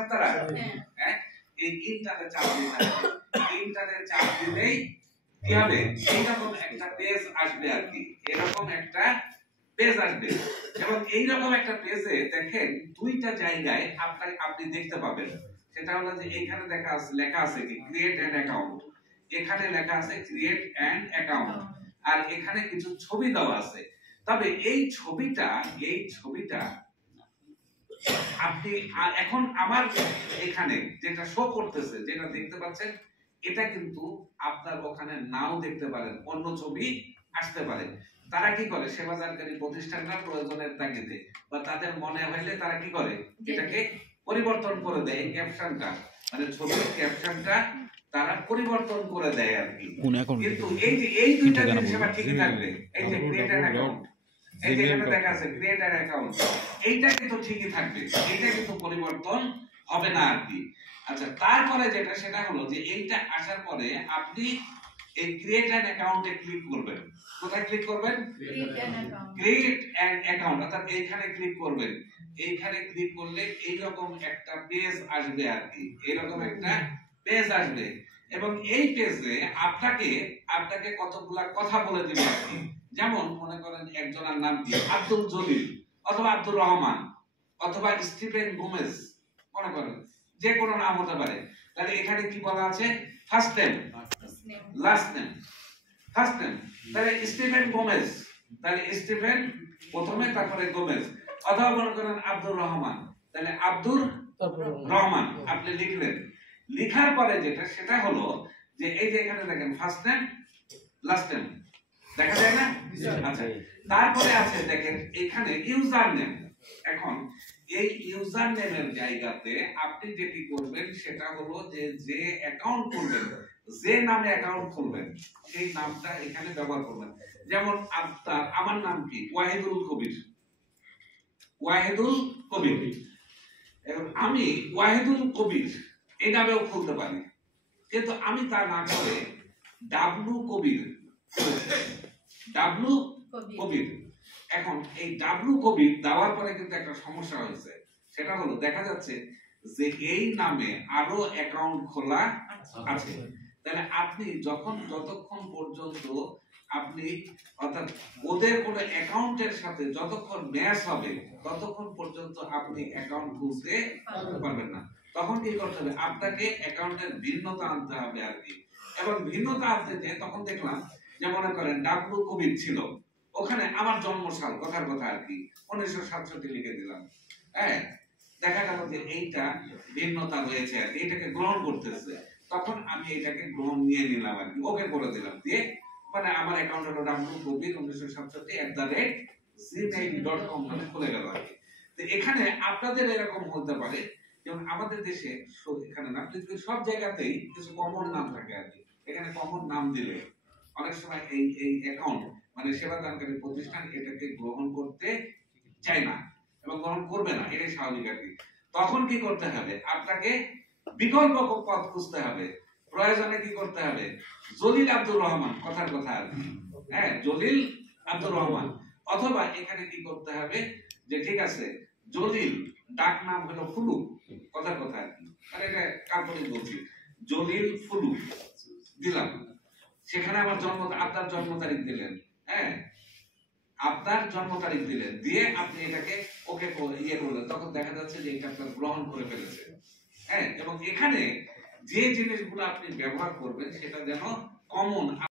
আপনারা হ্যাঁ এই ইন্টারনেট চাপ দিতে ইন্টারনেট চাপ দিলেই কি হবে এইরকম একটা পেজ আসবে আর কি এরকম একটা পেজ আসবে এবং এইরকম একটা পেজে দেখেন দুইটা জায়গায় আপনি দেখতে পাবেন সেটা হলো যে এইখানে লেখা আছে কি ক্রিয়েট অ্যান অ্যাকাউন্ট এখানে লেখা আছে ক্রিয়েট অ্যান অ্যাকাউন্ট আর এখানে কিছু ছবি দেওয়া আছে তবে এই ছবিটা আপনি এখন আমার এখানে যেটা শো করতেছে যেটা দেখতে পাচ্ছেন এটা কিন্তু আপনার ওখানে নাও দেখতে পারেন অন্য ছবি আসতে পারে তারা কি করে সেবাদানকারী প্রতিষ্ঠানরা প্রয়োজনের তাগিদে বা তাদের মনে হইলে তারা কি করে এটাকে পরিবর্তন করে দেয় ক্যাপশনটা মানে ছবির ক্যাপশনটা তারা পরিবর্তন করে দেয় আর কি কিন্তু এই দুইটা জিনিস সেটা ঠিকই থাকবে এই যে ক্রিয়েট অ্যান অ্যাকাউন্ট এই যে এখানে দেখা আছে ক্রিয়েট অ্যান অ্যাকাউন্ট এইটা কিন্তু ঠিকই থাকবে এইটা কিন্তু পরিবর্তন হবে না আর কি আচ্ছা তারপরে যেটা সেটা হলো যে এইটা আসার পরে আপনি এই ক্রিয়েট অ্যান অ্যাকাউন্টে ক্লিক করবেন কোথায় ক্লিক করবেন ক্রিয়েট অ্যান অ্যাকাউন্ট অর্থাৎ এইখানে ক্লিক করবেন এইখানে ক্লিক করলে এইরকম একটা পেজ আসবে আর কি এইরকম একটা পেজ আসবে এবং এই পেজে আপনাকে কতগুলা কথা বলে দিবে আর কি যেমন মনে করেন একজনের নাম কি আব্দুল জলিল অথবা আব্দুর রহমান অথবা স্টিফেন গোমেজ মনে করেন যে কোনো নাম হতে পারে তাহলে এখানে কি বলা আছে first name last name first name তাহলে স্টিফেন গোমেজ তাহলে স্টিফেন প্রথমে তারপরে গোমেজ অথবা মনে করেন আব্দুর রহমান তাহলে আব্দুর রহমান আপনি লিখলেন লেখার পরে যেটা সেটা হলো যে এই যে এখানে দেখেন ফার্স্ট নেম লাস্ট নেম দেখা যায় না আচ্ছা তারপরে আছে দেখেন এখানে ইউজার নেম এখন এই ইউজার নেমের জায়গাতে আপনি যেটি করবেন সেটা হলো যে অ্যাকাউন্ট খুলবেন যে নামে অ্যাকাউন্ট খুলবেন সেই নামটা এখানে ব্যবহার করবেন যেমন আমার নাম কি ওয়াহিদুল কবির এখন আমি ওয়াহিদুল কবির এই নামেও খুলতে পারি কিন্তু আমি তা না করে ডাব্লু কবির এখন এই ডাব্লু কবির দেওয়ার পরে কিন্তু একটা সমস্যা হয়েছে সেটা হলো দেখা যাচ্ছে যে এই নামে আরো অ্যাকাউন্ট খোলা আছে তাহলে আপনি যতক্ষণ পর্যন্ত আপনি অর্থাৎ ওদের কোনো অ্যাকাউন্টের সাথে যতক্ষণ ম্যাচ হবে ততক্ষণ পর্যন্ত আপনি অ্যাকাউন্ট খুলতে পারবেন না তখন কি করতে হবে আপনাকে অ্যাকাউন্টের ভিন্নতা আনতে হবে আর কি এবং ভিন্নতা আনতে যে তখন দেখলাম যে মনে করেন ডাব্লু কবির ছিল ওখানে আমার জন্মসাল কথার কথা আর কি 1967 লিখে দিলাম হ্যাঁ দেখা গেল যে এইটা ভিন্নতা রয়েছে আর কি এটাকে গ্রহণ করতেছে তখন আমি এটাকে গ্রহণ নিয়ে নিলাম আর কি ওকে করে দিলাম দিয়ে মানে আমার অ্যাকাউন্ট হলো ডাব্লু কবির 1967@gmail.com মানে খুলে গেল আর কি তো এখানে আপনাদের এরকম হতে পারে যেমন আমাদের দেশে এখানে না পৃথিবীর সব জায়গাতেই কিছু কমন নাম থাকে আর কি এখানে কমন নাম দিলে অনেক সময় এই অ্যাকাউন্ট মানে সেবা দানকারী প্রতিষ্ঠান এটাকে গ্রহণ করতে চায় না এবং গ্রহণ করবে না এটাই স্বাভাবিক আর কি তখন কি করতে হবে আপনাকে বিকল্প পথ খুঁজতে হবে প্রয়োজনে কি করতে হবে জলিল আব্দুর রহমান কথার কথা আর কি হ্যাঁ জলিল আব্দুর রহমান অথবা এখানে কি করতে হবে যে ঠিক আছে জলিল ডাক নাম হলো ফুলু কথার কথা আর কি মানে এটা কাল্পনিক বলছি জলিল ফুলু দিলাম সেখানে আমার আপনার জন্ম তারিখ দিলেন হ্যাঁ আপনার জন্ম তারিখ দিলেন দিয়ে আপনি এটাকে ওকে ইয়ে করলেন তখন দেখা যাচ্ছে যে এটা আপনার গ্রহণ করে ফেলেছে হ্যাঁ এবং এখানে যে জিনিসগুলো আপনি ব্যবহার করবেন সেটা যেন কমন